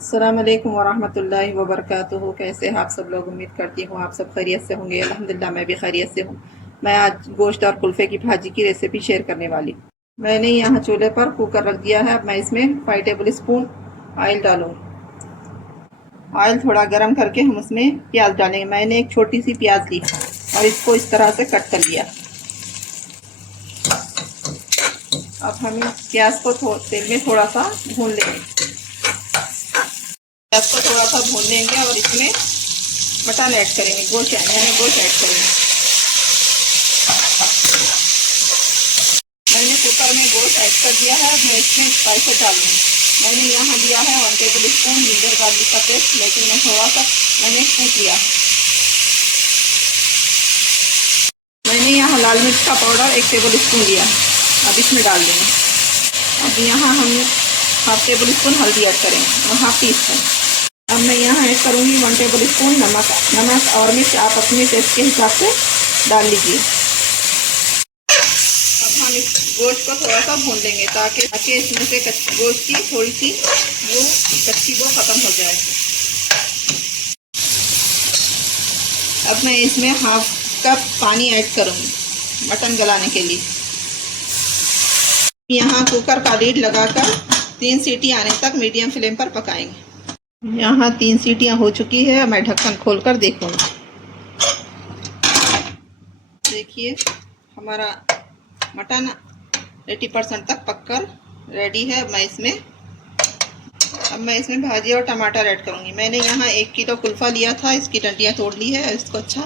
अस्सलाम वालेकुम वरहमतुल्लाहि वबरकातुहू। कैसे हैं आप सब लोग? उम्मीद करती हूँ आप सब खैरियत से होंगे। अल्हम्दुलिल्लाह मैं भी खैरियत से हूँ। मैं आज गोश्त और कुल्फ़े की भाजी की रेसिपी शेयर करने वाली हूँ। मैंने यहाँ चूल्हे पर कुकर रख दिया है। अब मैं इसमें 5 टेबल स्पून ऑयल डालूँगी। ऑयल थोड़ा गर्म करके हम उसमें प्याज डालेंगे। मैंने एक छोटी सी प्याज ली और इसको इस तरह से कट कर लिया। अब हम प्याज को तेल में थोड़ा सा भून लेंगे। प्याज को थोड़ा सा भून लेंगे और इसमें मटन ऐड करेंगे, गोश्त यानी गोश्त ऐड करेंगे। मैंने कुकर में गोश्त ऐड कर दिया है। मैं इसमें स्पाइसेस डालूंगी। मैंने यहाँ दिया है 1 टेबल स्पून जिंजर गार्लिक का पेस्ट, लेकिन मैं थोड़ा सा मैंने कूट लिया है। मैंने यहाँ लाल मिर्च का पाउडर 1 टेबल स्पून लिया है। अब इसमें डाल देंगे। अब यहाँ हम 1/2 टेबल स्पून हल्दी ऐड करेंगे और 1/2 टी स्पून। अब मैं यहाँ ऐड करूँगी 1 टेबल स्पून नमक और मिर्च आप अपने टेस्ट के हिसाब से डाल लीजिए। अब हम इस गोश्त को थोड़ा सा भून लेंगे ताकि इसमें से गोश्त की थोड़ी सी वो कच्ची वो ख़त्म हो जाए। अब मैं इसमें 1/2 कप पानी ऐड करूँगी मटन गलाने के लिए। यहाँ कुकर का लीड लगाकर 3 सीटी आने तक मीडियम फ्लेम पर पकाएंगे। यहाँ 3 सीटियाँ हो चुकी है। मैं ढक्कन खोलकर देखूँगी। देखिए हमारा मटन 80% तक पककर रेडी है। अब मैं इसमें भाजी और टमाटर ऐड करूँगी। मैंने यहाँ 1 किलो कुल्फ़ा लिया था, इसकी डंडियाँ तोड़ ली है। इसको अच्छा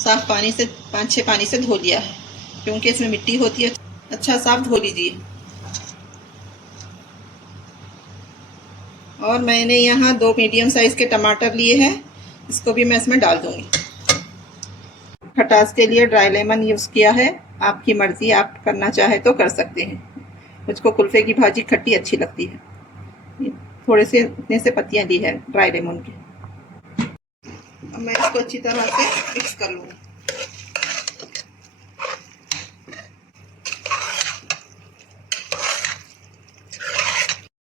साफ़ पानी से 5-6 पानी से धो लिया है, क्योंकि इसमें मिट्टी होती है। अच्छा साफ़ धो लीजिए। और मैंने यहाँ 2 मीडियम साइज़ के टमाटर लिए हैं, इसको भी मैं इसमें डाल दूँगी। खटास के लिए ड्राई लेमन यूज़ किया है। आपकी मर्ज़ी, आप करना चाहे तो कर सकते हैं। मुझको कुल्फ़े की भाजी खट्टी अच्छी लगती है। थोड़े से इतने से पत्तियाँ ली है ड्राई लेमन की। अब मैं इसको अच्छी तरह से मिक्स कर लूँगी।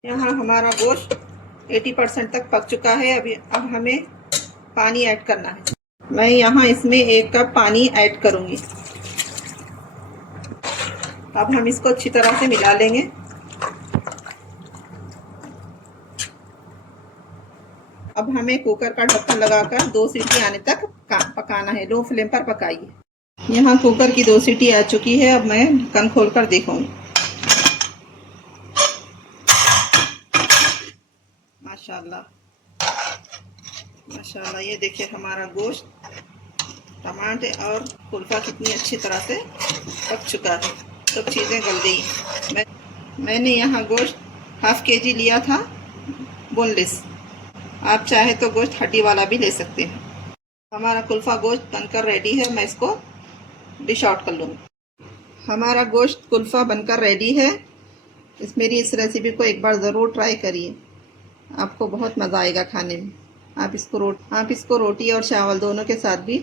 यहाँ हमारा गोश्त 80% तक पक चुका है। अब हमें पानी ऐड करना है। मैं यहाँ इसमें 1 कप पानी ऐड करूँगी। अब हम इसको अच्छी तरह से मिला लेंगे। अब हमें कुकर का ढक्कन लगाकर 2 सीटी आने तक पकाना है। लो फ्लेम पर पकाइए। यहाँ कुकर की 2 सीटी आ चुकी है। अब मैं ढक्कन खोलकर देखूँगी। माशाल्लाह माशाल्लाह, ये देखिए हमारा गोश्त, टमाटर और कुल्फ़ा कितनी अच्छी तरह से पक चुका है। सब चीज़ें गल गई। मैंने यहाँ गोश्त 1/2 केजी लिया था बोनलेस। आप चाहे तो गोश्त हड्डी वाला भी ले सकते हैं। हमारा कुल्फ़ा गोश्त बनकर रेडी है। मैं इसको डिश आउट कर लूँगी। हमारा गोश्त कुल्फ़ा बनकर रेडी है। मेरी इस रेसिपी को एक बार ज़रूर ट्राई करिए, आपको बहुत मज़ा आएगा खाने में। आप इसको रोटी और चावल दोनों के साथ भी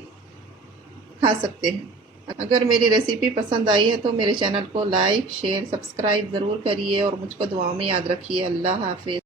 खा सकते हैं। अगर मेरी रेसिपी पसंद आई है तो मेरे चैनल को लाइक, शेयर, सब्सक्राइब ज़रूर करिए और मुझको दुआओं में याद रखिए। अल्लाह हाफ़िज़।